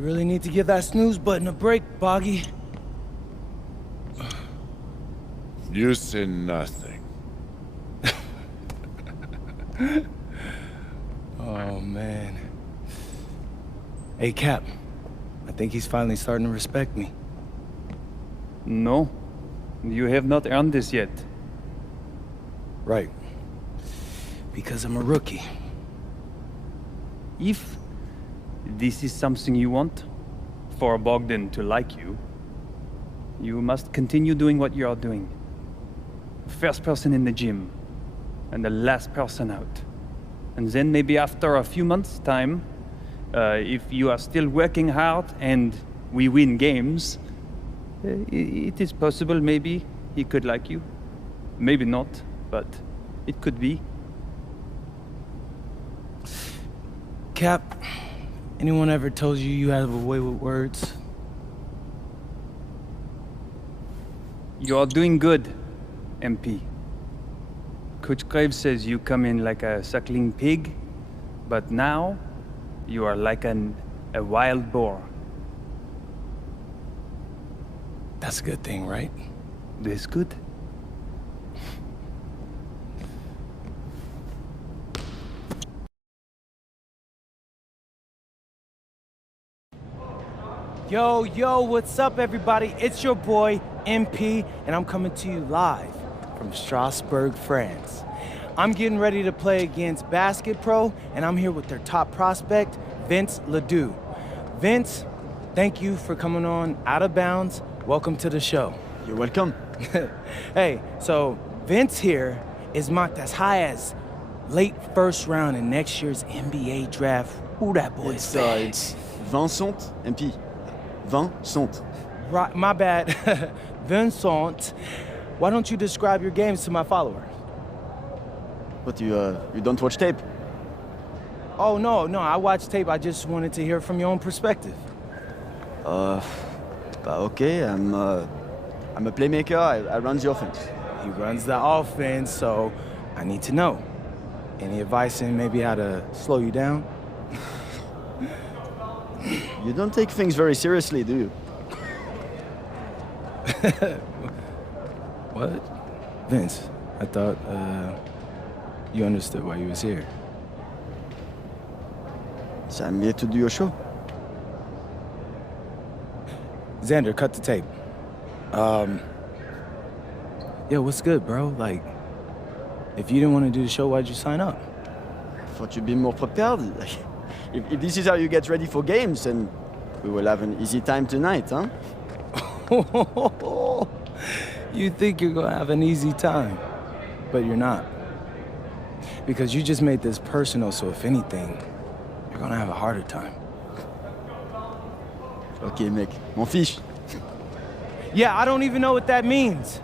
You really need to give that snooze button a break, Boggy. You say nothing. Oh, man. Hey, Cap. I think he's finally starting to respect me. No, you have not earned this yet. Right. Because I'm a rookie. If this is something you want, for Bogdan to like you, you must continue doing what you are doing. First person in the gym, and the last person out. And then maybe after a few months' time, if you are still working hard and we win games, it is possible maybe he could like you. Maybe not, but it could be. Cap, anyone ever told you you have a way with words? You are doing good, MP. Coach Graves says you come in like a suckling pig, but now you are like a wild boar. That's a good thing, right? This good? Yo, what's up, everybody? It's your boy, MP, and I'm coming to you live from Strasbourg, France. I'm getting ready to play against Basket Pro, and I'm here with their top prospect, Vince Ledoux. Vince, thank you for coming on Out of Bounds. Welcome to the show. You're welcome. Hey, so Vince here is mocked as high as late first round in next year's NBA draft. Who that boy is? It's Vincent, MP. Vincent. Right, my bad. Vincent, why don't you describe your games to my follower? But you don't watch tape? Oh, no, I watch tape. I just wanted to hear from your own perspective. Okay, I'm a playmaker, I run the offense. He runs the offense, so I need to know. Any advice in maybe how to slow you down? You don't take things very seriously, do you? What? Vince, I thought, you understood why you was here. So I'm here to do your show. Xander, cut the tape. Yo, what's good, bro? Like, if you didn't want to do the show, why'd you sign up? I thought you'd be more prepared. If this is how you get ready for games, then we will have an easy time tonight, huh? You think you're gonna have an easy time, but you're not. Because you just made this personal, so if anything, you're gonna have a harder time. Okay, mec, m'en fiche. Yeah, I don't even know what that means.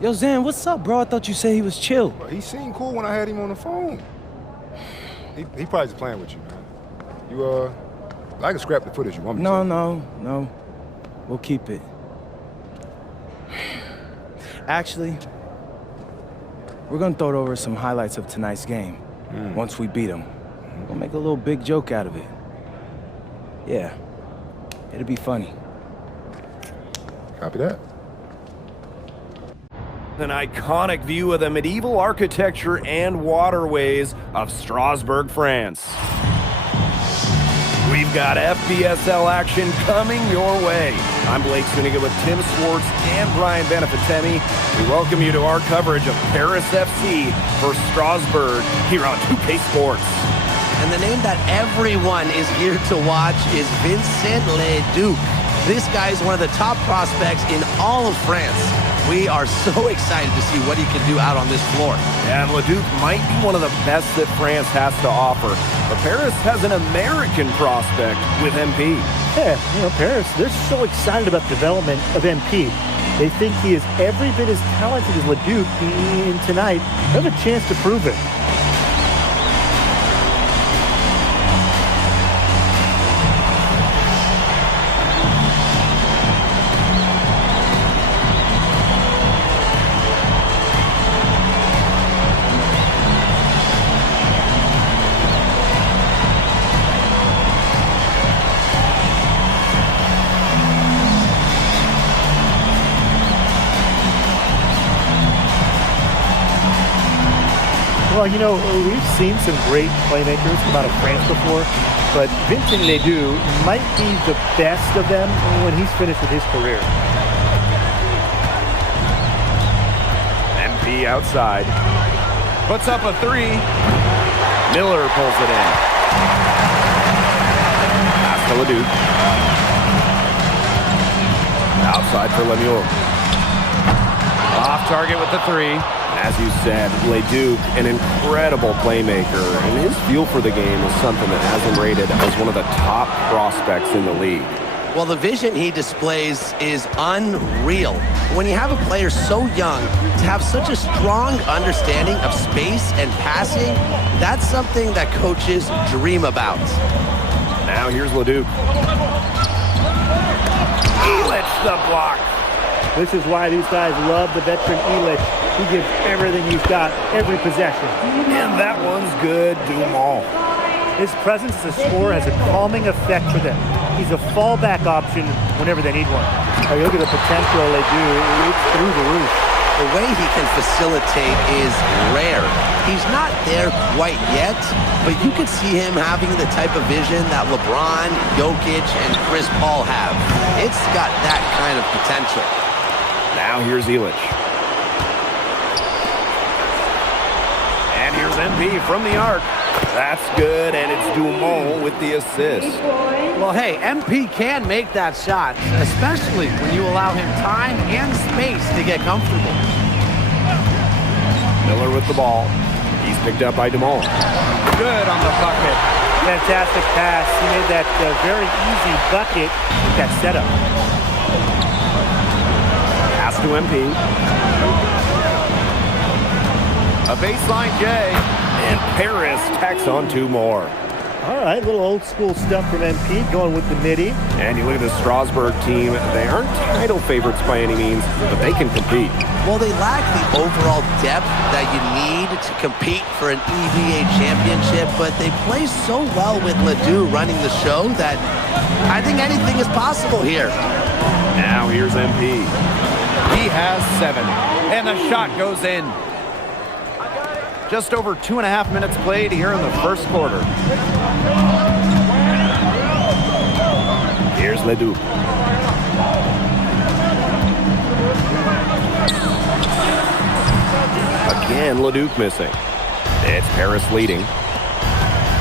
Yo, Zan, what's up, bro? I thought you said he was chill. He seemed cool when I had him on the phone. He probably just playing with you, man. I can scrap the footage you want me to. No. We'll keep it. Actually, we're gonna throw over some highlights of tonight's game. Once we beat them. We'll make a little big joke out of it. Yeah, it'll be funny. Copy that. An iconic view of the medieval architecture and waterways of Strasbourg, France. We've got FBSL action coming your way. I'm Blake Suniga with Tim Swartz and Brian Benefitemi. We welcome you to our coverage of Paris FC versus Strasbourg here on 2K Sports. And the name that everyone is here to watch is Vincent Ledoux. This guy is one of the top prospects in all of France. We are so excited to see what he can do out on this floor. And Ledoux might be one of the best that France has to offer. But Paris has an American prospect with MP. Yeah, Paris, they're so excited about the development of MP. They think he is every bit as talented as Ledoux, and tonight, they have a chance to prove it. Well, you know, we've seen some great playmakers come out of France before, but Vincent Ledoux might be the best of them when he's finished with his career. MP outside. Puts up a three. Miller pulls it in. Pass to Ledoux. Outside for Lemieux. Off target with the three. As you said, Ledoux, an incredible playmaker, and his feel for the game is something that has him rated as one of the top prospects in the league. Well, the vision he displays is unreal. When you have a player so young, to have such a strong understanding of space and passing, that's something that coaches dream about. Now here's Ledoux. Elich the block. This is why these guys love the veteran Elich. He gives everything he's got, every possession. And that one's good. Dumont. His presence as a scorer has a calming effect for them. He's a fallback option whenever they need one. Oh, you look at the potential they do. It's through the roof. The way he can facilitate is rare. He's not there quite yet, but you could see him having the type of vision that LeBron, Jokic, and Chris Paul have. It's got that kind of potential. Now here's Elich. And here's MP from the arc. That's good, and it's Dumont with the assist. Well, hey, MP can make that shot, especially when you allow him time and space to get comfortable. Miller with the ball. He's picked up by Dumont. Good on the bucket. Fantastic pass. He made that very easy bucket with that setup. Pass to MP. A baseline J. And Paris tacks on two more. All right, little old school stuff from MP, going with the midi. And you look at the Strasbourg team, they aren't title favorites by any means, but they can compete. Well, they lack the overall depth that you need to compete for an EVA championship, but they play so well with Ledoux running the show that I think anything is possible here. Now here's MP. He has 7, and the shot goes in. Just over 2.5 minutes played here in the first quarter. Here's Ledoux. Again, Ledoux missing. It's Paris leading.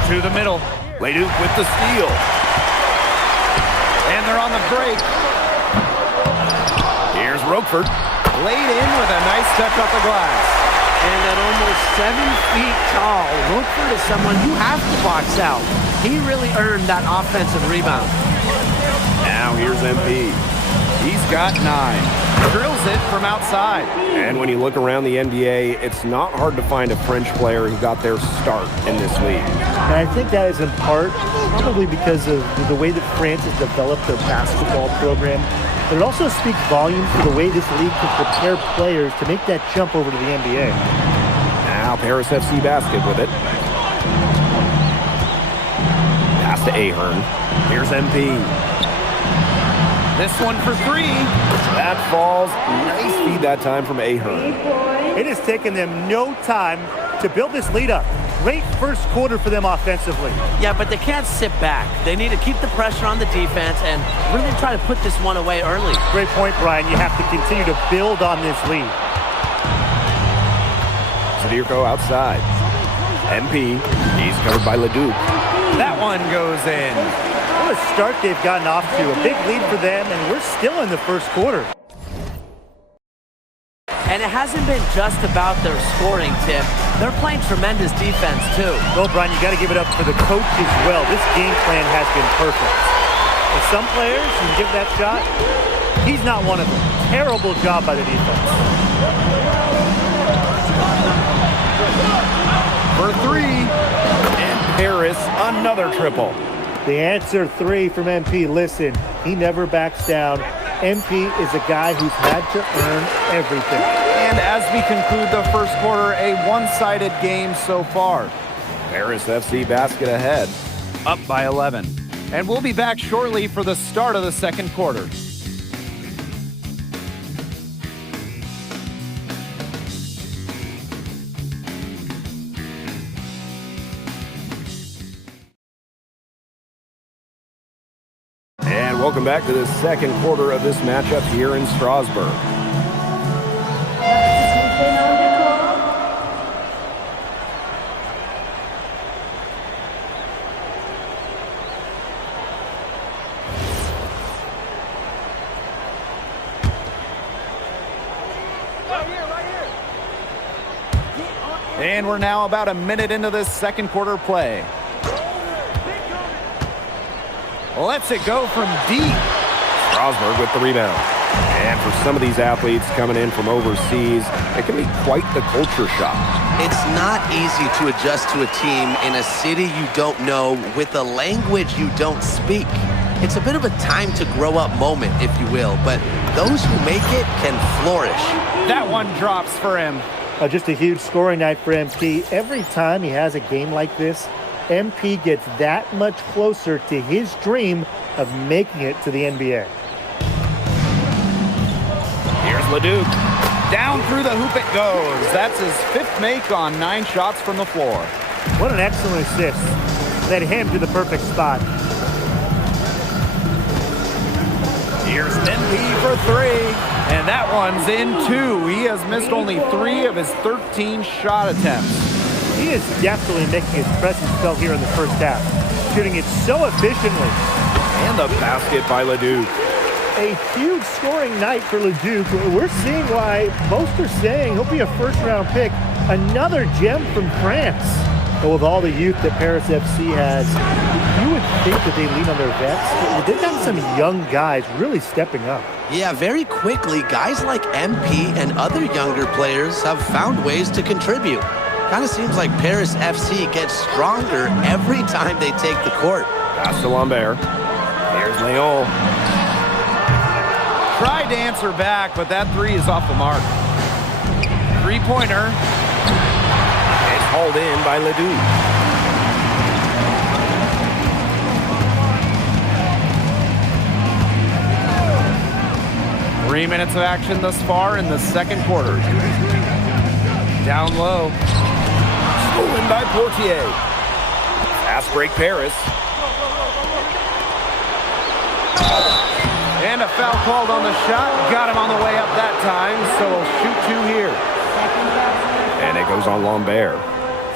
To the middle. Ledoux with the steal. And they're on the break. Here's Roquefort. Laid in with a nice touch off the glass. And at almost 7 feet tall, Roquefort is someone you have to box out. He really earned that offensive rebound. Now here's MP. He's got 9. Drills it from outside. And when you look around the NBA, it's not hard to find a French player who got their start in this league. And I think that is in part probably because of the way that France has developed their basketball program. But it also speaks volumes to the way this league can prepare players to make that jump over to the NBA. Now Paris FC basket with it. Pass to Ahern. Here's MP. This one for 3. That falls. Nice feed that time from Ahern. It has taken them no time to build this lead up. Great first quarter for them offensively. Yeah, but they can't sit back. They need to keep the pressure on the defense and really try to put this one away early. Great point, Brian. You have to continue to build on this lead. Zadirko outside. MP. He's covered by Ledoux. That one goes in. What a start they've gotten off to. A big lead for them, and we're still in the first quarter. And it hasn't been just about their scoring, Tim. They're playing tremendous defense, too. Well, Brian, you got to give it up for the coach as well. This game plan has been perfect. And some players, you can give that shot. He's not one of them. Terrible job by the defense. For 3. And Paris, another triple. The answer 3 from MP. Listen, he never backs down. MP is a guy who's had to earn everything. And as we conclude the first quarter, a one-sided game so far. Paris FC basket ahead, up by 11. And we'll be back shortly for the start of the second quarter. Welcome back to the second quarter of this matchup here in Strasbourg. And we're now about a minute into this second quarter play. Lets it go from deep. Strasbourg with the rebound. And for some of these athletes coming in from overseas, it can be quite the culture shock. It's not easy to adjust to a team in a city you don't know with a language you don't speak. It's a bit of a time to grow up moment, if you will, but those who make it can flourish. That one drops for him. Just a huge scoring night for MP. Every time he has a game like this, MP gets that much closer to his dream of making it to the NBA. Here's Leduc. Down through the hoop it goes. That's his 5th make on 9 shots from the floor. What an excellent assist. Led him to the perfect spot. Here's MP for 3. And that one's in 2. He has missed only 3 of his 13 shot attempts. He is definitely making his presence felt here in the first half, shooting it so efficiently. And the basket by Leduc. A huge scoring night for Leduc. We're seeing why most are saying he'll be a first-round pick. Another gem from France. But with all the youth that Paris FC has, you would think that they lean on their vets. But they've got some young guys really stepping up. Yeah, very quickly, guys like MP and other younger players have found ways to contribute. Kind of seems like Paris FC gets stronger every time they take the court. Pass to Lambert. Here's Leon. Tried to answer back, but that 3 is off the mark. 3-pointer. It's hauled in by Leduc. Three minutes of action thus far in the second quarter. Down low. Stolen by Portier. Fast break Paris. And a foul called on the shot. Got him on the way up that time, so he'll shoot 2 here. And it goes on Lambert.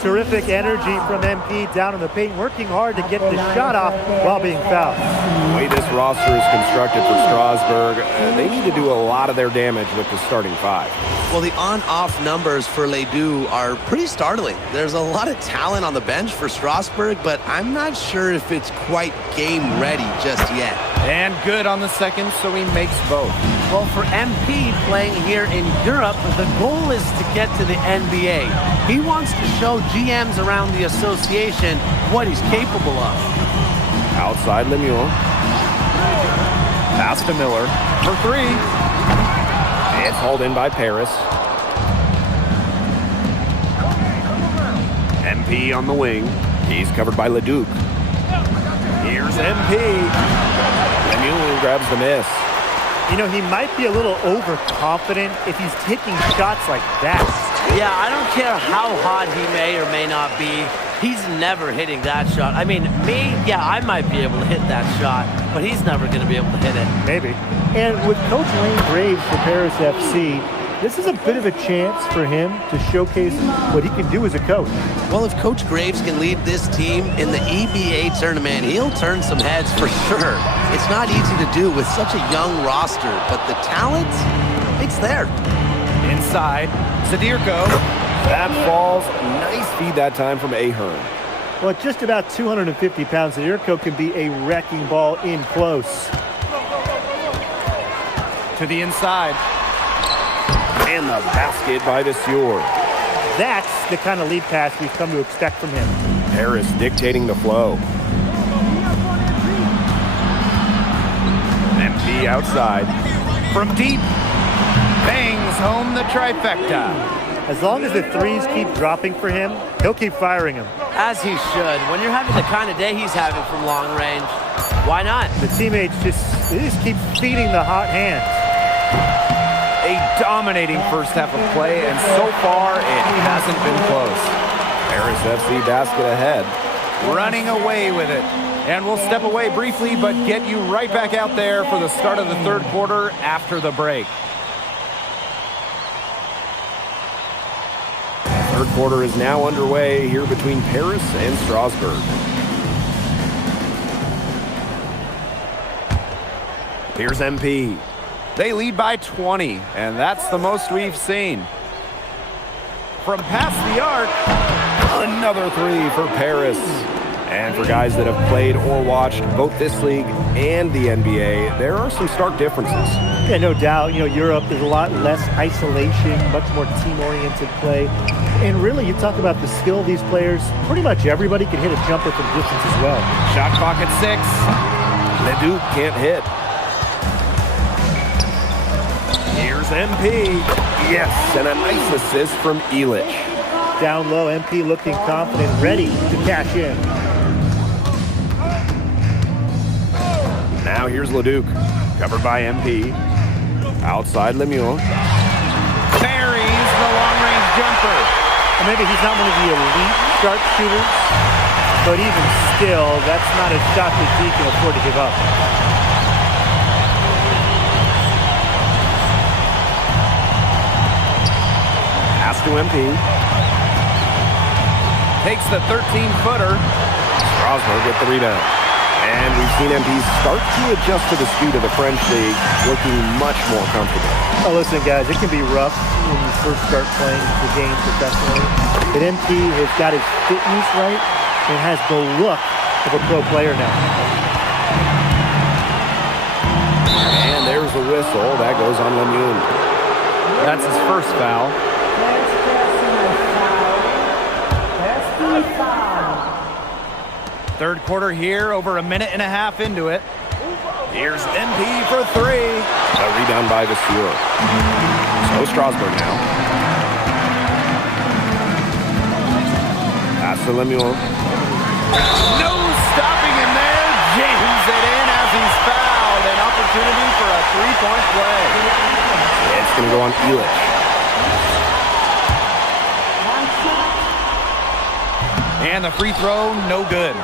Terrific energy from MP down in the paint, working hard to get the shot off while being fouled. The way this roster is constructed for Strasbourg, they need to do a lot of their damage with the starting 5. Well, the on-off numbers for Ledoux are pretty startling. There's a lot of talent on the bench for Strasbourg, but I'm not sure if it's quite game ready just yet. And good on the second, so he makes both. Well, for MP playing here in Europe, the goal is to get to the NBA. He wants to show GMs around the association what he's capable of. Outside Lemieux. Pass to Miller for 3. It's hauled in by Paris. MP on the wing. He's covered by Leduc. Here's MP. Lemieux grabs the miss. You know, he might be a little overconfident if he's taking shots like that. Yeah, I don't care how hot he may or may not be. He's never hitting that shot. I mean, me, yeah, I might be able to hit that shot, but he's never going to be able to hit it. Maybe. And with Coach Lane Graves for Paris FC, this is a bit of a chance for him to showcase what he can do as a coach. Well, if Coach Graves can lead this team in the EBA tournament, he'll turn some heads for sure. It's not easy to do with such a young roster, but the talent, it's there. Inside, Zadirko. That falls. Nice feed that time from Ahern. Well, at just about 250 pounds, Zadirko can be a wrecking ball in close. To the inside. And the basket by Vasseur. That's the kind of lead pass we've come to expect from him. Paris dictating the flow. MP outside. From deep. Bangs home the trifecta. As long as the threes keep dropping for him, he'll keep firing them. As he should. When you're having the kind of day he's having from long range, why not? The teammates they just keep feeding the hot hands. A dominating first half of play, and so far it hasn't been close. Paris FC basket ahead. Running away with it. And we'll step away briefly, but get you right back out there for the start of the third quarter after the break. Third quarter is now underway here between Paris and Strasbourg. Here's MP. They lead by 20, and that's the most we've seen. From past the arc, Another three for Paris. And for guys that have played or watched both this league and the NBA, there are some stark differences. Yeah, no doubt. Europe is a lot less isolation, much more team-oriented play. And really, you talk about the skill of these players, pretty much everybody can hit a jumper from distance as well. shot clock at 6. Leduc can't hit. Here's MP. Yes, and a nice assist from Illich. Down low, MP looking confident, ready to cash in. Now here's Leduc, covered by MP. Outside Lemieux. Buries the long-range jumper. And maybe he's not one of the elite sharpshooters, but even still, that's not a shot that he can afford to give up. Pass to MP. Takes the 13-footer. Strasbourg with the rebound. And we've seen MP start to adjust to the speed of the French league, looking much more comfortable. Oh, listen, guys, it can be rough when you first start playing the game professionally. But MP has got his fitness right and has the look of a pro player now. And there's the whistle. That goes on Lemieux. That's his first foul. Third quarter here, over a minute and a half into it. Here's MP for 3. A rebound by Vasseur. So Strasbourg now. Pass to Lemieux. No stopping him there. Jams it in as he's fouled. An opportunity for a three-point play. It's going to go on Illich. And the free throw, no good.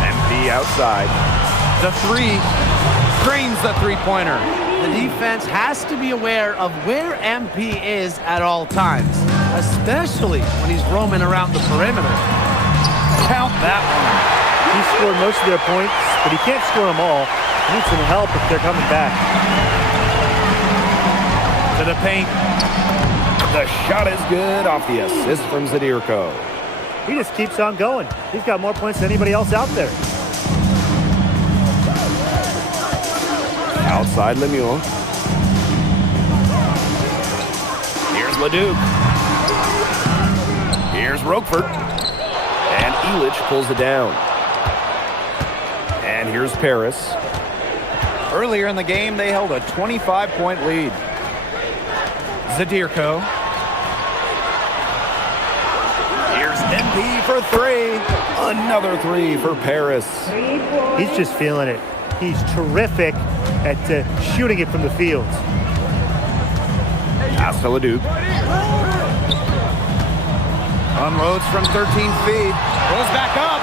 MP outside. The 3 screens the three-pointer. The defense has to be aware of where MP is at all times, especially when he's roaming around the perimeter. Count that one. He scored most of their points, but he can't score them all. He needs some help if they're coming back. To the paint. The shot is good off the assist from Zadirko. He just keeps on going. He's got more points than anybody else out there. Outside Lemieux. Here's Leduc. Here's Roquefort. And Illich pulls it down. And here's Paris. Earlier in the game, they held a 25-point lead. Zadirko. Here's MP for 3. Another 3 for Paris. He's just feeling it. He's terrific at shooting it from the field. Pass to Leduc. Unloads from 13 feet. Goes back up.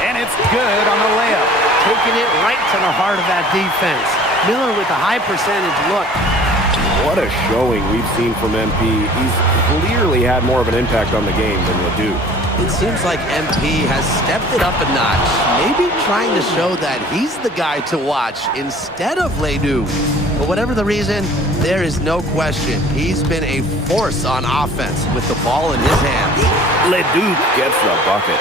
And it's good on the layup. Taking it right to the heart of that defense. Miller with a high percentage look. What a showing we've seen from MP. He's clearly had more of an impact on the game than Leduc. It seems like MP has stepped it up a notch, maybe trying to show that he's the guy to watch instead of Leduc. But whatever the reason, there is no question he's been a force on offense with the ball in his hands. Leduc gets the bucket.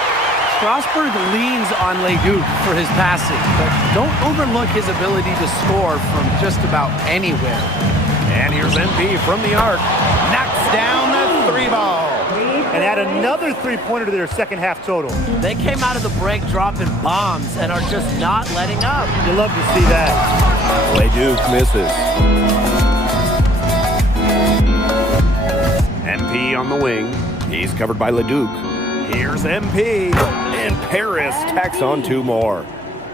Strasbourg leans on Leduc for his passing, but don't overlook his ability to score from just about anywhere. And here's MP from the arc. Knocks down the 3-ball. And add another three-pointer to their second half total. They came out of the break dropping bombs and are just not letting up. You love to see that. Leduc misses. MP on the wing. He's covered by Leduc. Here's MP. And Paris tacks on 2 more.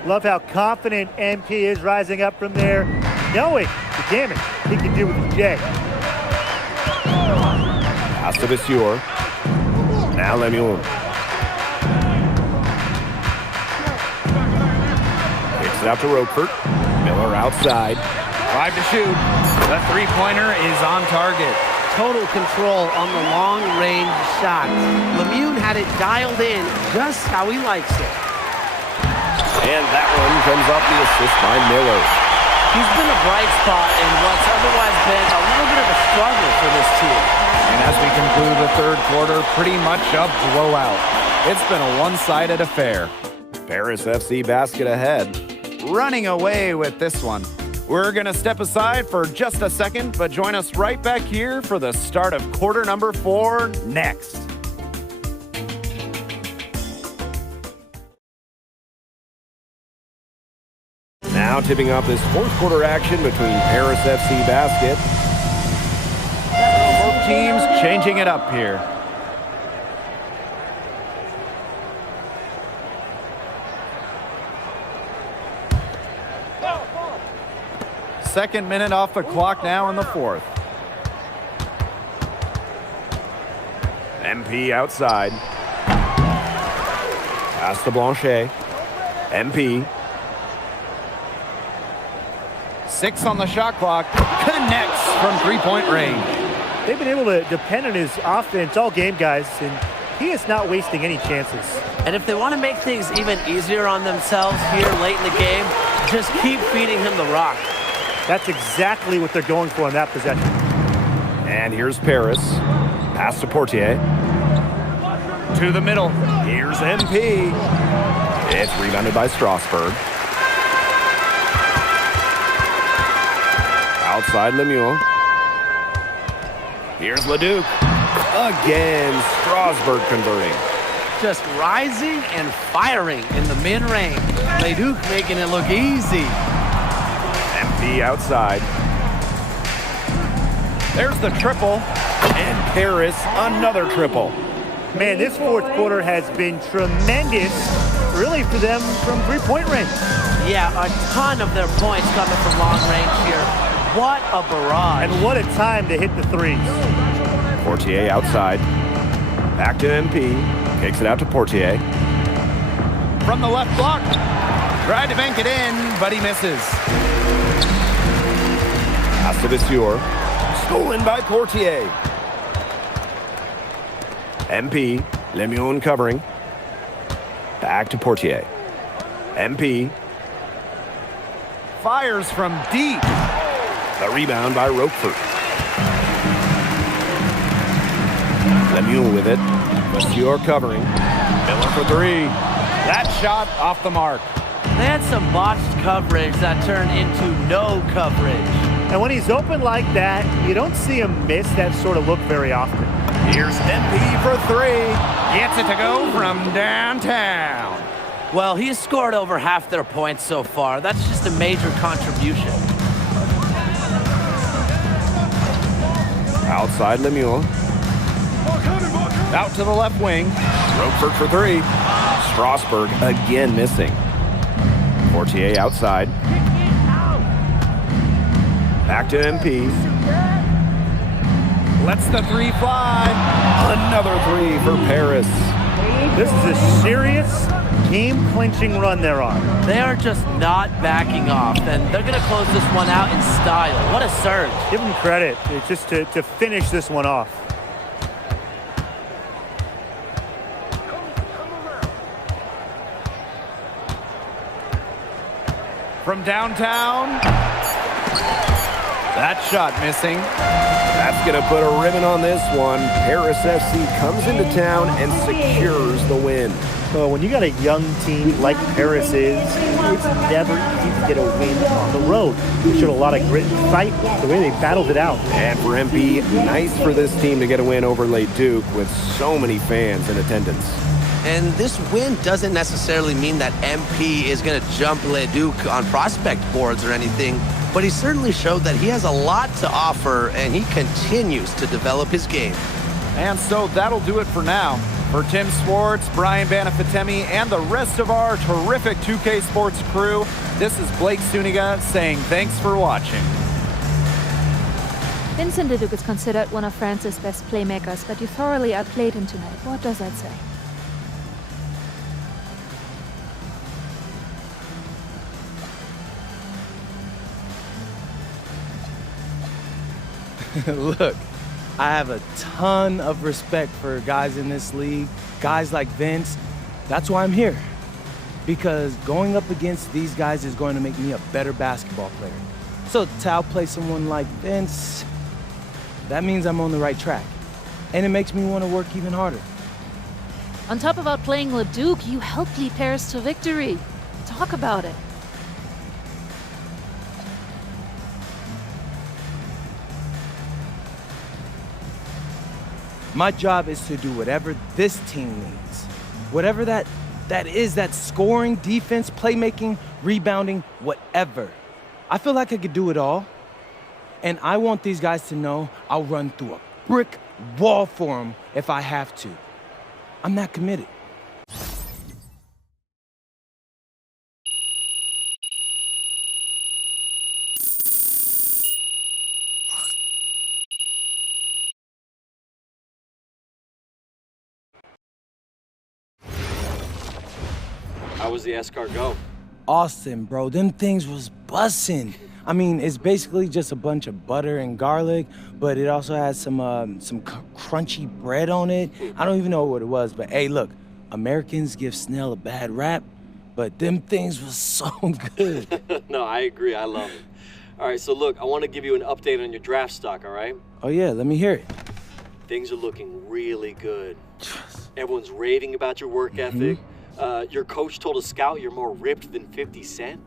Love how confident MP is rising up from there, knowing the damage he can do with the J. Pass to Vasseur. Now Lemieux. it out to Roquefort. Miller outside. 5 to shoot. The three-pointer is on target. Total control on the long-range shot. Lemieux had it dialed in just how he likes it. And that one comes off the assist by Miller. He's been a bright spot in what's otherwise been a little bit of a struggle for this team. And as we conclude the third quarter, pretty much a blowout. It's been a one-sided affair. Paris FC basket ahead. Running away with this one. We're going to step aside for just a second, but join us right back here for the start of quarter number 4 next. Now tipping off this fourth quarter action between Paris FC basket. Both teams changing it up here. Second minute off the clock now in the fourth. MP outside. Pass to Blanchet. MP. 6 on the shot clock. Connects from three-point range. They've been able to depend on his offense all game, guys, and he is not wasting any chances. And if they want to make things even easier on themselves here late in the game, just keep feeding him the rock. That's exactly what they're going for in that possession. And here's Paris. Pass to Portier. To the middle. Here's MP. It's rebounded by Strasburg. Outside Lemieux. Here's Leduc. Again, Strasburg converting. Just rising and firing in the mid-range. Leduc making it look easy. MP outside. There's the triple. And Paris, another triple. Man, this fourth quarter has been tremendous, really, for them from three-point range. Yeah, a ton of their points coming from long range here. What a barrage. And what a time to hit the threes. Portier outside. Back to MP. Kicks it out to Portier. From the left block. Tried to bank it in, but he misses. Pass to Vasseur. Stolen by Portier. MP. Lemieux covering. Back to Portier. MP. Fires from deep. The rebound by Roquefort. Lemieux with it. Vasseur covering. Miller for 3. That shot off the mark. They had some botched coverage that turned into no coverage. And when he's open like that, you don't see him miss that sort of look very often. Here's MP for 3. Gets it to go from downtown. Well, he's scored over half their points so far. That's just a major contribution. Outside Lemieux. Out to the left wing. Roquefort for 3. Strasburg again missing. Portier outside. Back to MP. Lets the 3 fly. Another 3 for Paris. This is a serious game-clinching run they're on. They are just not backing off, and they're going to close this one out in style. What a surge. Give them credit. It's just to finish this one off. From downtown. That shot missing. That's going to put a ribbon on this one. Paris FC comes into town and secures the win. So when you got a young team like Paris is, it's never easy to get a win on the road. They showed a lot of grit and fight, the way they battled it out. And for MP, nice for this team to get a win over Leduc with so many fans in attendance. And this win doesn't necessarily mean that MP is going to jump Leduc on prospect boards or anything, but he certainly showed that he has a lot to offer, and he continues to develop his game. And so that'll do it for now. For Tim Swartz, Brian Banafitemi, and the rest of our terrific 2K Sports crew, this is Blake Suniga saying thanks for watching. Vincent Leduc is considered one of France's best playmakers, but you thoroughly outplayed him tonight. What does that say? Look, I have a ton of respect for guys in this league, guys like Vince. That's why I'm here. Because going up against these guys is going to make me a better basketball player. So to outplay someone like Vince, that means I'm on the right track. And it makes me want to work even harder. On top of outplaying Leduc, you helped lead Paris to victory. Talk about it. My job is to do whatever this team needs. Whatever that is, that scoring, defense, playmaking, rebounding, whatever. I feel like I could do it all. And I want these guys to know I'll run through a brick wall for them if I have to. I'm that committed. How was the escargot? Austin, bro, them things was bussin'. I mean, it's basically just a bunch of butter and garlic, but it also has some crunchy bread on it. I don't even know what it was, but hey, look, Americans give Snell a bad rap, but them things was so good. No, I agree. I love it. All right, so look, I want to give you an update on your draft stock, all right? Oh yeah, let me hear it. Things are looking really good. Everyone's raving about your work ethic. Your coach told a scout you're more ripped than 50 Cent.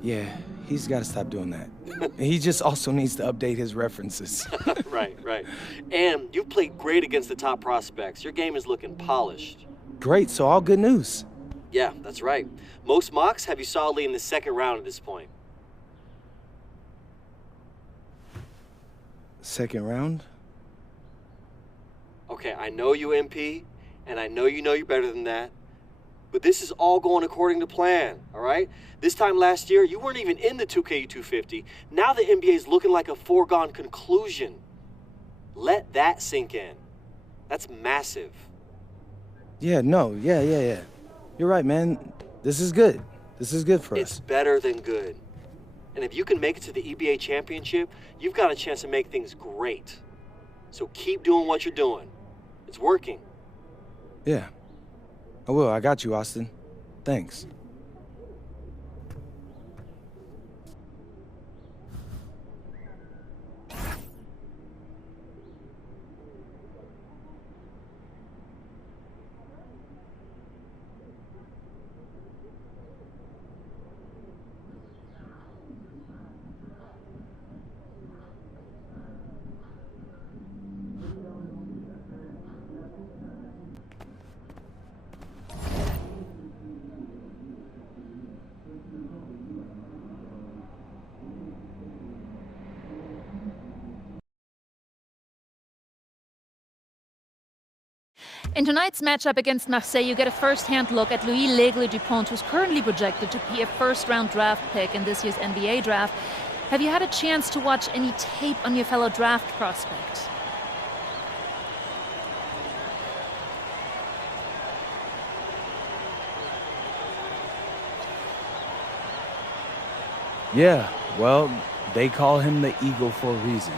Yeah, he's got to stop doing that. He just also needs to update his references. Right. And you've played great against the top prospects. Your game is looking polished. Great, so all good news. Yeah, that's right. Most mocks have you solidly in the second round at this point. Second round? Okay, I know you, MP, and I know you're better than that. But this is all going according to plan, all right? This time last year, you weren't even in the 2K250. Now the NBA is looking like a foregone conclusion. Let that sink in. That's massive. Yeah. You're right, man. This is good. This is good for us. It's better than good. And if you can make it to the EBA championship, you've got a chance to make things great. So keep doing what you're doing. It's working. Yeah. I will. I got you, Austin. Thanks. In tonight's matchup against Marseille, you get a first-hand look at Louis L'Aigle-Dupont, who's currently projected to be a first-round draft pick in this year's NBA draft. Have you had a chance to watch any tape on your fellow draft prospect? Yeah, well, they call him the Eagle for a reason.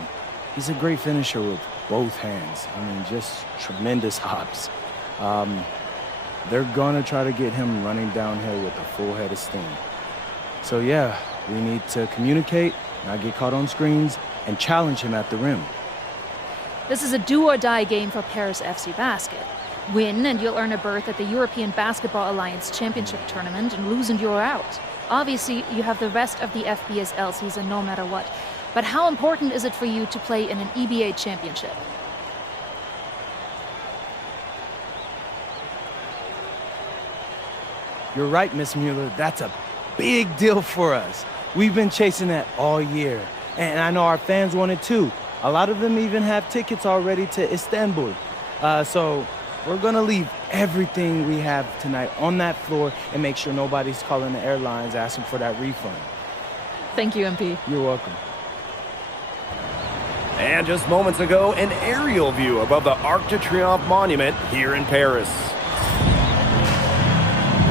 He's a great finisher with both hands. I mean, just tremendous hops. They're gonna try to get him running downhill with a full head of steam. So yeah, we need to communicate, not get caught on screens, and challenge him at the rim. This is a do-or-die game for Paris FC Basket. Win and you'll earn a berth at the European Basketball Alliance Championship Tournament, and lose and you're out. Obviously, you have the rest of the FBSL season no matter what. But how important is it for you to play in an EBA championship? You're right, Miss Mueller. That's a big deal for us. We've been chasing that all year. And I know our fans want it too. A lot of them even have tickets already to Istanbul. So we're gonna leave everything we have tonight on that floor and make sure nobody's calling the airlines asking for that refund. Thank you, MP. You're welcome. And just moments ago, an aerial view above the Arc de Triomphe monument here in Paris.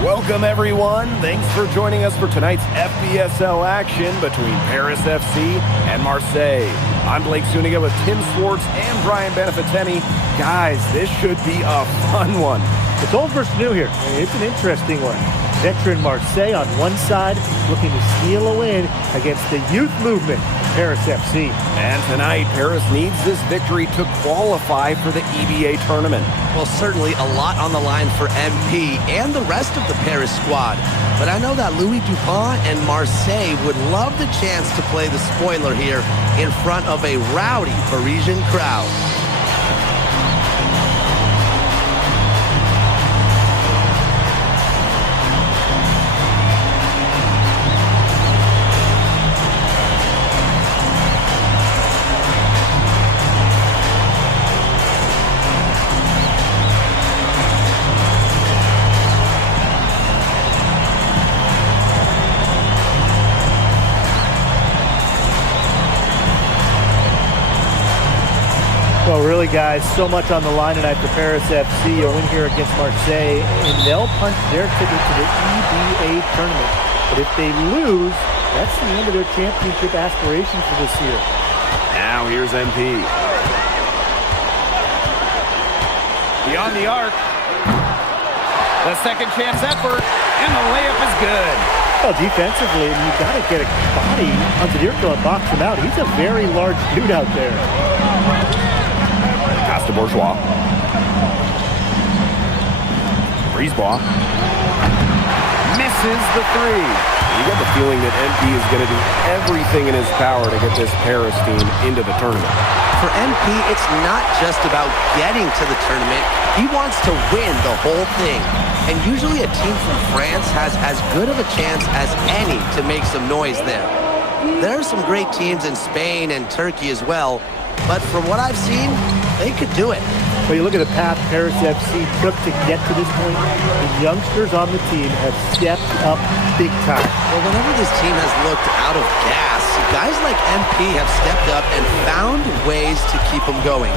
Welcome, everyone. Thanks for joining us for tonight's FBSL action between Paris FC and Marseille. I'm Blake Zuniga with Tim Swartz and Brian Benefitemi. Guys, this should be a fun one. It's old versus new here. It's an interesting one. Veteran Marseille on one side, looking to steal a win against the youth movement, Paris FC. And tonight, Paris needs this victory to qualify for the EBA tournament. Well, certainly a lot on the line for MP and the rest of the Paris squad. But I know that Louis Dupont and Marseille would love the chance to play the spoiler here in front of a rowdy Parisian crowd. Well, really, guys, so much on the line tonight for Paris FC. A win here against Marseille, and they'll punch their ticket to the EBA tournament. But if they lose, that's the end of their championship aspirations for this year. Now here's MP. Beyond the arc. The second chance effort, and the layup is good. Well, defensively, you've got to get a body onto the arc and box him out. He's a very large dude out there. Pass to Bourgeois. Brisebois. Misses the three. You get the feeling that MP is going to do everything in his power to get this Paris team into the tournament. For MP, it's not just about getting to the tournament. He wants to win the whole thing. And usually a team from France has as good of a chance as any to make some noise there. There are some great teams in Spain and Turkey as well, but from what I've seen, they could do it. Well, you look at the path Paris FC took to get to this point. The youngsters on the team have stepped up big time. Well, whenever this team has looked out of gas, guys like MP have stepped up and found ways to keep them going.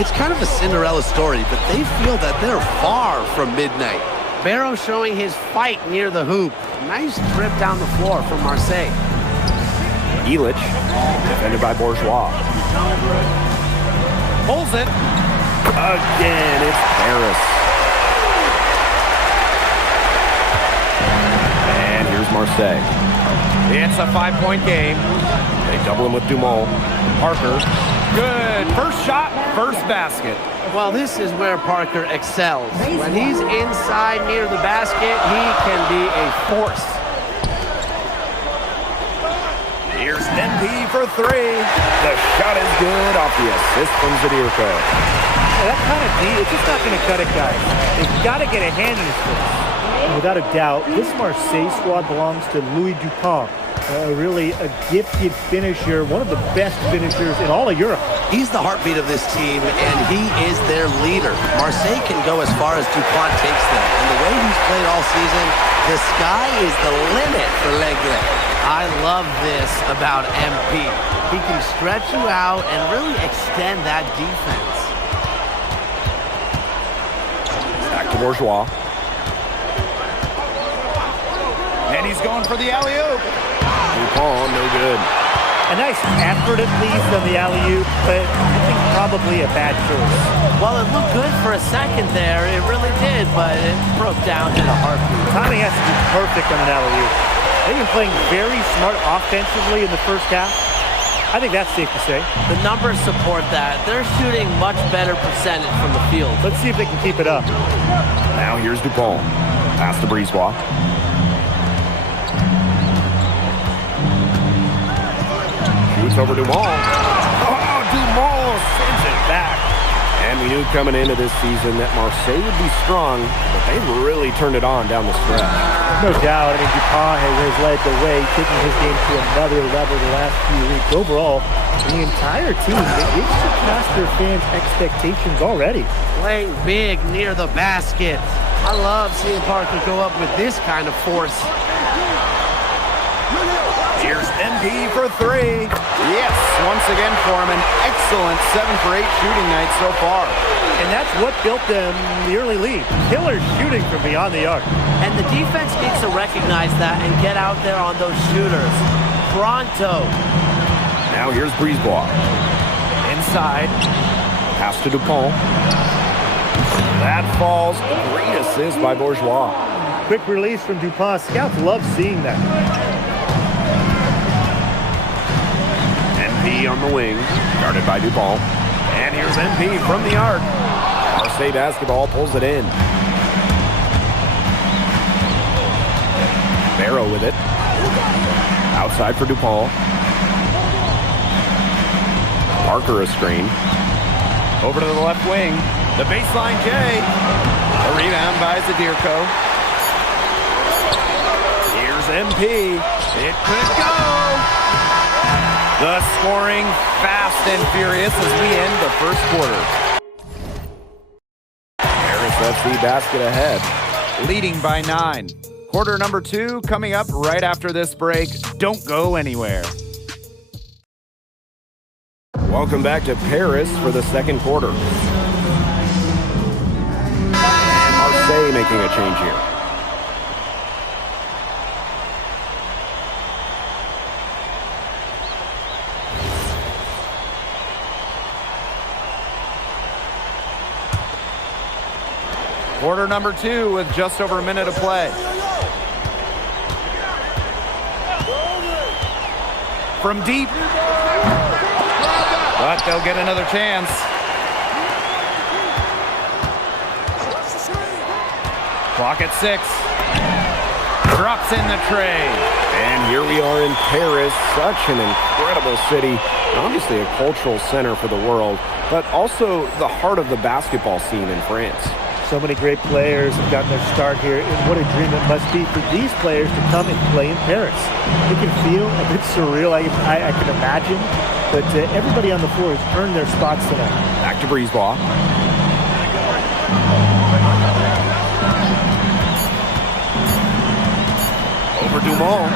It's kind of a Cinderella story, but they feel that they're far from midnight. Barrow showing his fight near the hoop. Nice trip down the floor from Marseille. Illich, defended by Bourgeois. Pulls it. Again, it's Paris. And here's Marseille. It's a 5-point game. They double him with Dumont. Parker. Good. First shot, first basket. Well, this is where Parker excels. When he's inside near the basket, he can be a force. Here's MP for three. The shot is good off the assist from Zadirko. That kind of D, it's just not going to cut it, guys. They've got to get a hand in his face. And without a doubt, this Marseille squad belongs to Louis Dupont. Really a gifted finisher, one of the best finishers in all of Europe. He's the heartbeat of this team, and he is their leader. Marseille can go as far as Dupont takes them. And the way he's played all season, the sky is the limit for Legle. I love this about MP. He can stretch you out and really extend that defense. Back to Bourgeois. And he's going for the alley-oop. Dupont, no good. A nice effort at least on the alley-oop, but I think probably a bad choice. Well, it looked good for a second there. It really did, but it broke down in a heartbeat. Timing has to be perfect on an alley-oop. They've been playing very smart offensively in the first half. I think that's safe to say. The numbers support that. They're shooting much better percentage from the field. Let's see if they can keep it up. Now here's Dupont. Pass to Brisebois. Shoots over Dumont. Oh, Dumont sends it back. And we knew coming into this season that Marseille would be strong, but they really turned it on down the stretch. No doubt. I mean, Dupont has led the way, taking his game to another level the last few weeks. Overall, the entire team, they've surpassed their fans' expectations already. Playing big near the basket. I love seeing Parker go up with this kind of force. Here's MP for three. Yes, once again for him, an excellent 7 for 8 shooting night so far. And that's what built them the early lead. Killer shooting from beyond the arc. And the defense needs to recognize that and get out there on those shooters. Pronto. Now here's Brisebois. side. Pass to Dupont. That falls. Great assist by Bourgeois. Quick release from Dupont. Scouts love seeing that. MP on the wing, guarded by Dupont. And here's MP from the arc. Marseille basketball pulls it in. Barrow with it. Outside for Dupont. Parker a screen. Over to the left wing. The baseline J. A rebound by Zadirko. Here's MP. It could go. The scoring fast and furious as we end the first quarter. Paris FC basket ahead, leading by 9. Quarter number 2 coming up right after this break. Don't go anywhere. Welcome back to Paris for the second quarter. And Marseille making a change here. Quarter number 2 with just over a minute to play. From deep. But they'll get another chance. Clock at 6. Drops in the tray. And here we are in Paris, such an incredible city. Obviously a cultural center for the world, but also the heart of the basketball scene in France. So many great players have gotten their start here, and what a dream it must be for these players to come and play in Paris. It can feel a bit surreal, I can imagine, but everybody on the floor has earned their spots tonight. Back to Brisebois. Over Dumont.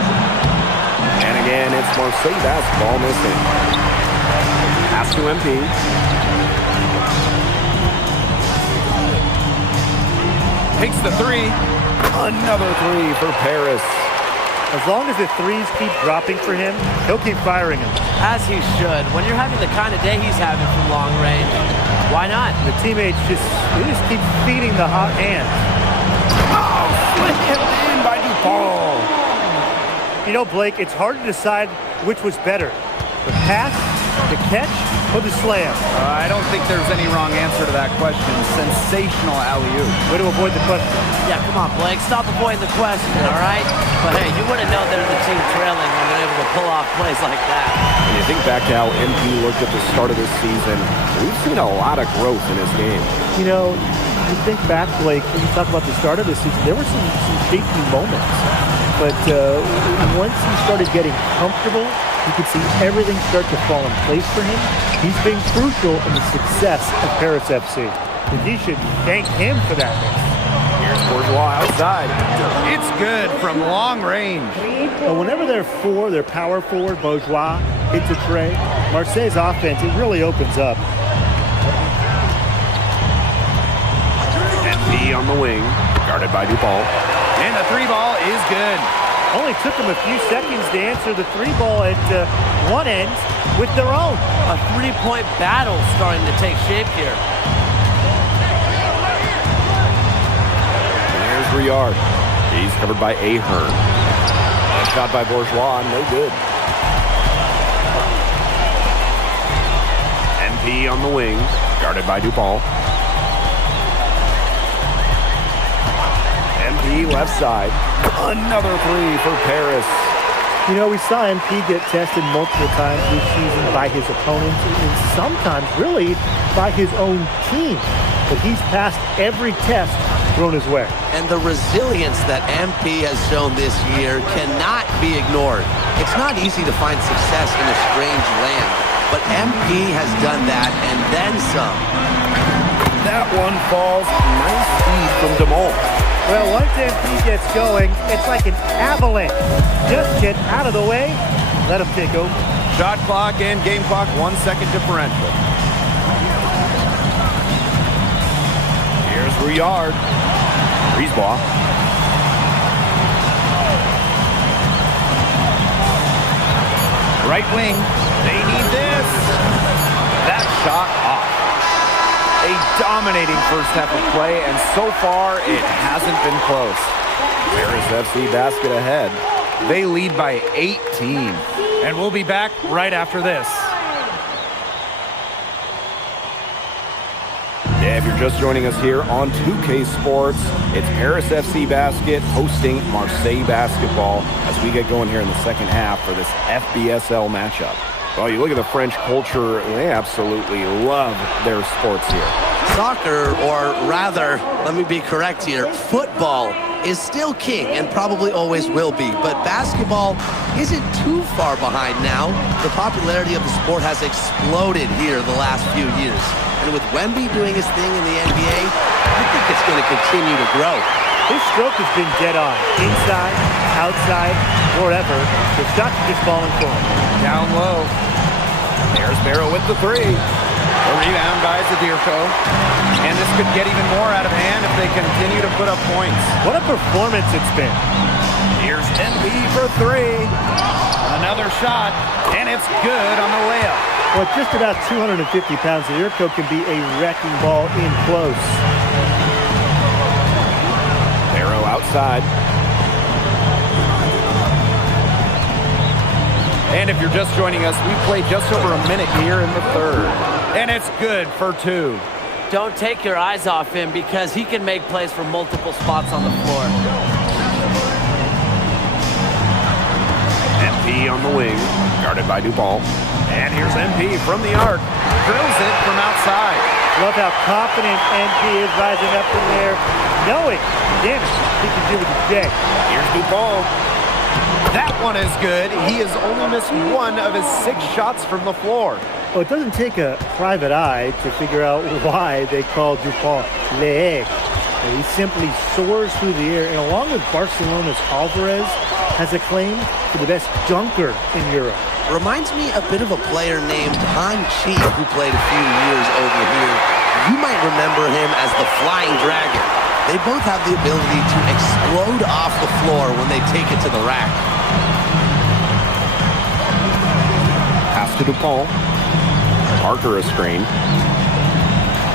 And again, it's Marseille basketball missing. Pass to MP. Takes the 3. Another 3 for Paris. As long as the threes keep dropping for him, he'll keep firing them. As he should. When you're having the kind of day he's having from long range, why not? The teammates just keep feeding the hot hands. Oh, slammed in by Dupont. You know, Blake, it's hard to decide which was better, the pass, the catch, or the slam. I don't think there's any wrong answer to that question. Sensational alley-oop. Way to avoid the question. Yeah, come on, Blake. Stop avoiding the question, all right? But hey, you wouldn't know they're the team trailing when they're able to pull off plays like that. When you think back to how MP looked at the start of this season, we've seen a lot of growth in his game. You know, you think back, Blake, when you talk about the start of this season, there were some shaky moments. But once he started getting comfortable, you could see everything start to fall in place for him. He's been crucial in the success of Paris FC. And he should thank him for that. Here's Bourgeois outside. It's good from long range. But whenever they're power forward, Bourgeois hits a tray, Marseille's offense, it really opens up. MP on the wing, guarded by Dupont. And the 3 ball is good. Only took them a few seconds to answer the 3 ball at one end with their own. A 3-point battle starting to take shape here. There's Riard. He's covered by Ahern. A shot by Bourgeois, no good. MP on the wing, guarded by Dupont. MP left side. Another 3 for Paris. You know, we saw MP get tested multiple times this season by his opponents and sometimes really by his own team. But he's passed every test thrown his way. And the resilience that MP has shown this year cannot be ignored. It's not easy to find success in a strange land, but MP has done that and then some. That one falls. Nice feed from Dumont. Well, once MP gets going, it's like an avalanche. Just get out of the way, let him take over. Shot clock and game clock, 1 second differential. Here's Riard. Brisebois. Right wing. They need this. That shot off. A dominating first half of play, and so far, it hasn't been close. Paris FC basket ahead. They lead by 18. And we'll be back right after this. Yeah, if you're just joining us here on 2K Sports, it's Paris FC Basket hosting Marseille Basketball as we get going here in the second half for this FBSL matchup. Well, you look at the French culture, they absolutely love their sports here. Soccer, or rather, let me be correct here, football is still king and probably always will be, but basketball isn't too far behind now. The popularity of the sport has exploded here the last few years. And with Wemby doing his thing in the NBA, I think it's going to continue to grow. His stroke has been dead on. Inside, outside, wherever. The shots are just falling for him. Down low. There's Barrow with the three. The rebound by Zadirko. And this could get even more out of hand if they continue to put up points. What a performance it's been. Here's NB for three. Another shot, and it's good on the layup. Well, just about 250 pounds, Zadirko can be a wrecking ball in close. Barrow outside. And if you're just joining us, we played just over a minute here in the third. And it's good for two. Don't take your eyes off him because he can make plays from multiple spots on the floor. MP on the wing, guarded by Dupont. And here's MP from the arc. Drills it from outside. Love how confident MP is rising up in there, knowing damage he can do with the J. Here's Dupont. That one is good. He has only missed one of his 6 shots from the floor. Well, it doesn't take a private eye to figure out why they call Dupont Le. He simply soars through the air, and along with Barcelona's Alvarez, has a claim for the best dunker in Europe. Reminds me a bit of a player named Han Chi, who played a few years over here. You might remember him as the Flying Dragon. They both have the ability to explode off the floor when they take it to the rack. Pass to Dupont. Parker a screen.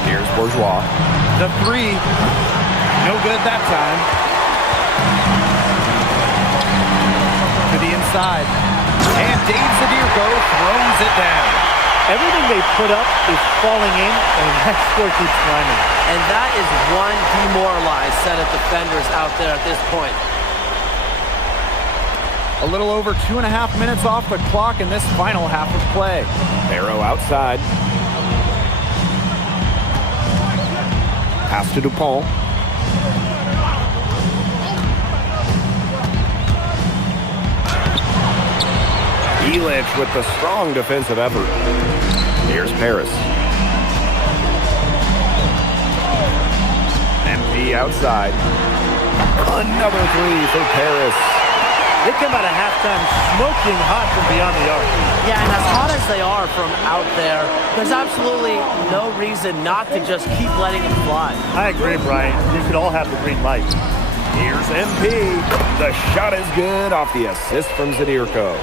Here's Bourgeois. The three. No good that time. To the inside. And Dave Zadirko throws it down. Everything they put up is falling in, and that score keeps climbing. And that is one demoralized set of defenders out there at this point. A little over 2.5 minutes off the clock in this final half of play. Barrow outside. Pass to Dupont. Elic with the strong defensive effort. Here's Paris. MP outside. Another three for Paris. They come out of halftime smoking hot from beyond the arc. Yeah, and as hot as they are from out there, there's absolutely no reason not to just keep letting it fly. I agree, Brian. They should all have the green light. Here's MP. The shot is good off the assist from Zadirko.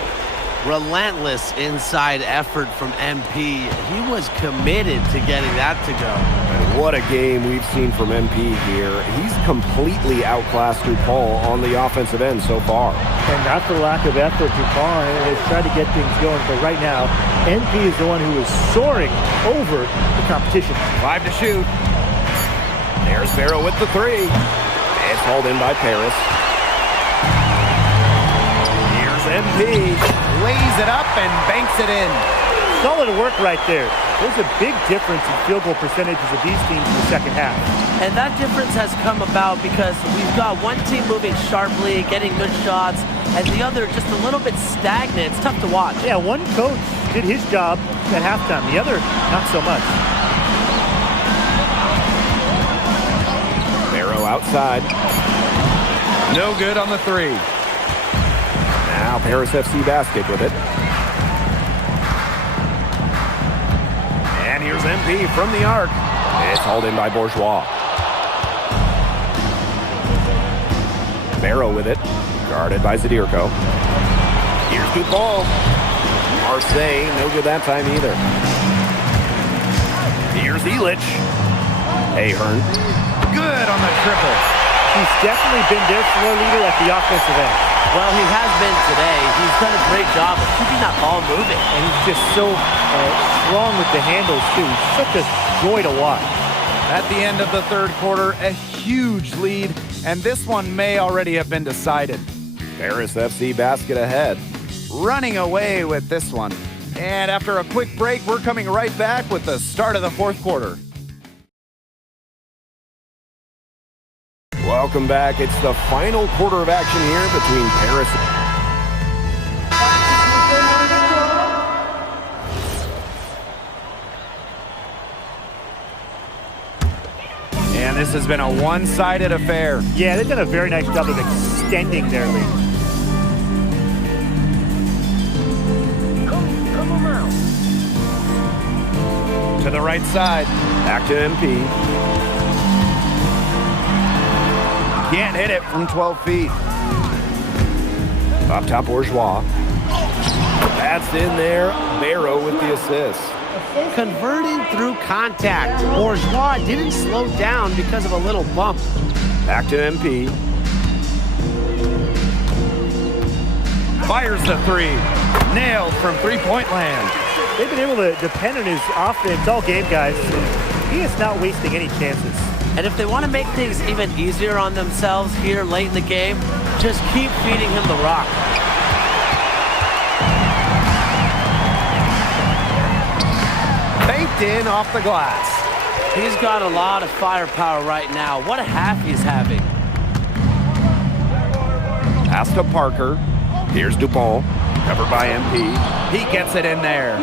Relentless inside effort from MP. He was committed to getting that to go. And what a game we've seen from MP here. He's completely outclassed Dupont on the offensive end so far. And not for lack of effort, Dupont has tried to get things going, but right now, MP is the one who is soaring over the competition. 5 to shoot. There's Barrow with the three. It's hauled in by Paris. Here's MP. Lays it up and banks it in. Solid work right there. There's a big difference in field goal percentages of these teams in the second half. And that difference has come about because we've got one team moving sharply, getting good shots, and the other just a little bit stagnant. It's tough to watch. Yeah, one coach did his job at halftime. The other, not so much. Barrow outside. No good on the three. Now Paris FC Basket with it. And here's MP from the arc. It's hauled in by Bourgeois. Barrow with it. Guarded by Zadirko. Here's Dupont. Marseille, no good that time either. Selich. Ahern. Good on the triple. He's definitely been their floor leader at the offensive end. Well, he has been today. He's done a great job of keeping that ball moving. And he's just so strong with the handles, too. He's such a joy to watch. At the end of the third quarter, a huge lead, and this one may already have been decided. Paris FC basket ahead. Running away with this one. And after a quick break, we're coming right back with the start of the fourth quarter. Welcome back. It's the final quarter of action here between Paris. And this has been a one-sided affair. Yeah, they've done a very nice job of extending their lead. To the right side. Back to MP. Can't hit it from 12 feet. Up top, Bourgeois. That's in there. Barrow with the assist. Converting through contact. Bourgeois didn't slow down because of a little bump. Back to MP. Fires the three. Nailed from three-point land. They've been able to depend on his offense all game, guys. He is not wasting any chances. And if they want to make things even easier on themselves here late in the game, just keep feeding him the rock. Banked in off the glass. He's got a lot of firepower right now. What a half he's having. Pass to Parker. Here's Dupont. Covered by MP. He gets it in there.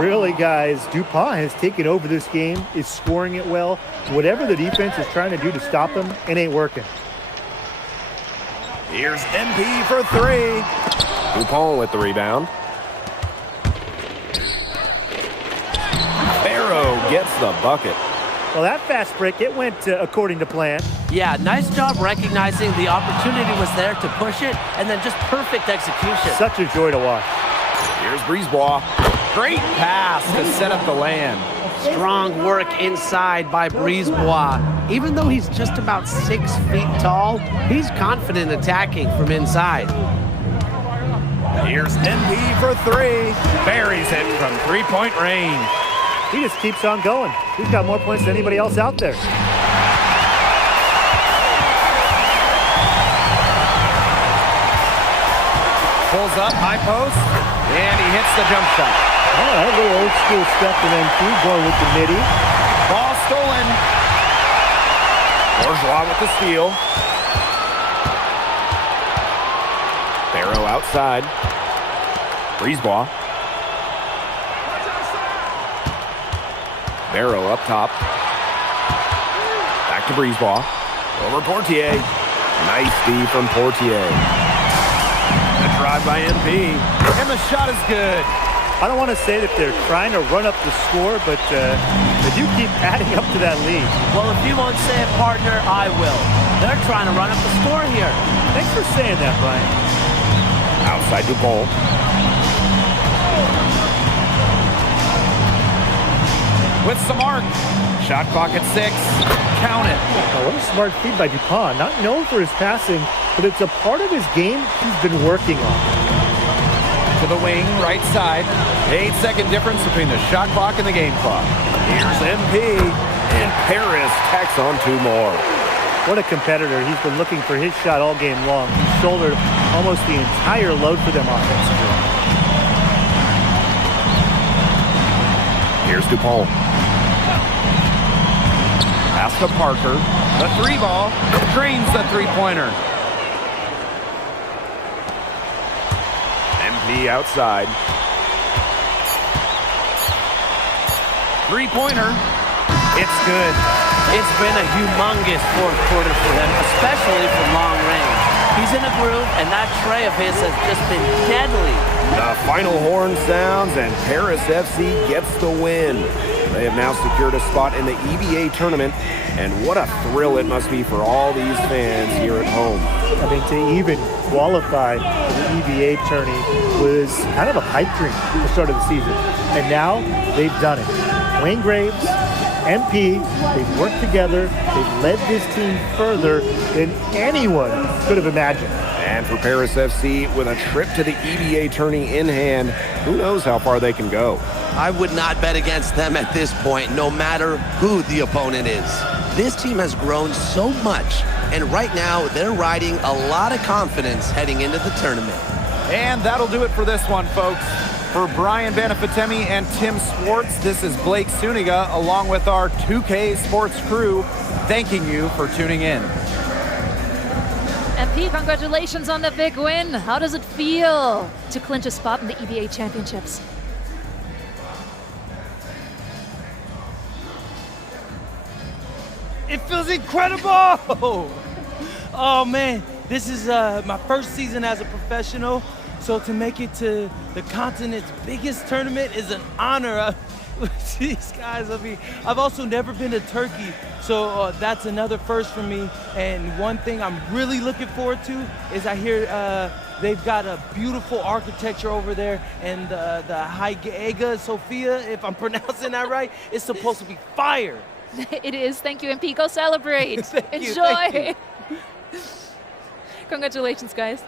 Really, guys, Dupont has taken over this game, is scoring it well. Whatever the defense is trying to do to stop him, it ain't working. Here's MP for three. Dupont with the rebound. Barrow gets the bucket. Well, that fast break, it went according to plan. Yeah, nice job recognizing the opportunity was there to push it, and then just perfect execution. Such a joy to watch. Here's Brisebois. Great pass to set up the land. Strong work inside by Brisebois. Even though he's just about 6 feet tall, he's confident attacking from inside. Here's MP for three. Buries it from three-point range. He just keeps on going. He's got more points than anybody else out there. Pulls up, high post, and he hits the jump shot. All right, a little old school stuff from MP, going with the midi. Ball stolen. Bourgeois with the steal. Barrow outside. Brisebois. Barrow up top. Back to Brisebois. Over Portier. Nice D from Portier. A drive by MP. And the shot is good. I don't want to say that they're trying to run up the score, but they do keep adding up to that lead. Well, if you won't say it, partner, I will. They're trying to run up the score here. Thanks for saying that, Brian. Outside Dupont. With some arc. Shot clock at 6. Count it. Oh, what a smart feed by Dupont. Not known for his passing, but it's a part of his game he's been working on. To the wing, right side. 8-second difference between the shot clock and the game clock. Here's MP. And Paris tacks on 2 more. What a competitor. He's been looking for his shot all game long. He's shouldered almost the entire load for them offensively. Here's Dupont. Pass to Parker. The three ball drains the three-pointer. MP outside. Three-pointer. It's good. It's been a humongous fourth quarter for them, especially from long range. He's in a groove, and that tray of his has just been deadly. The final horn sounds, and Paris FC gets the win. They have now secured a spot in the EBA tournament, and what a thrill it must be for all these fans here at home. I mean, to even qualify for the EBA tourney was kind of a pipe dream at the start of the season, and now they've done it. Wayne Graves, MP, they've worked together, they've led this team further than anyone could have imagined. And for Paris FC, with a trip to the EBA tourney in hand, who knows how far they can go. I would not bet against them at this point, no matter who the opponent is. This team has grown so much, and right now they're riding a lot of confidence heading into the tournament. And that'll do it for this one, folks. For Brian Banafitemi and Tim Swartz, this is Blake Suniga, along with our 2K Sports crew, thanking you for tuning in. MP, congratulations on the big win. How does it feel to clinch a spot in the EBA Championships? It feels incredible! Oh man, this is my first season as a professional, so to make it to the continent's biggest tournament is an honor. These guys, I mean, I've also never been to Turkey, so that's another first for me. And one thing I'm really looking forward to is I hear they've got a beautiful architecture over there, and the Hagia Sophia, if I'm pronouncing that right, is supposed to be fire. It is. Thank you, MP. Go celebrate. Thank you, Enjoy. thank you. Congratulations, guys.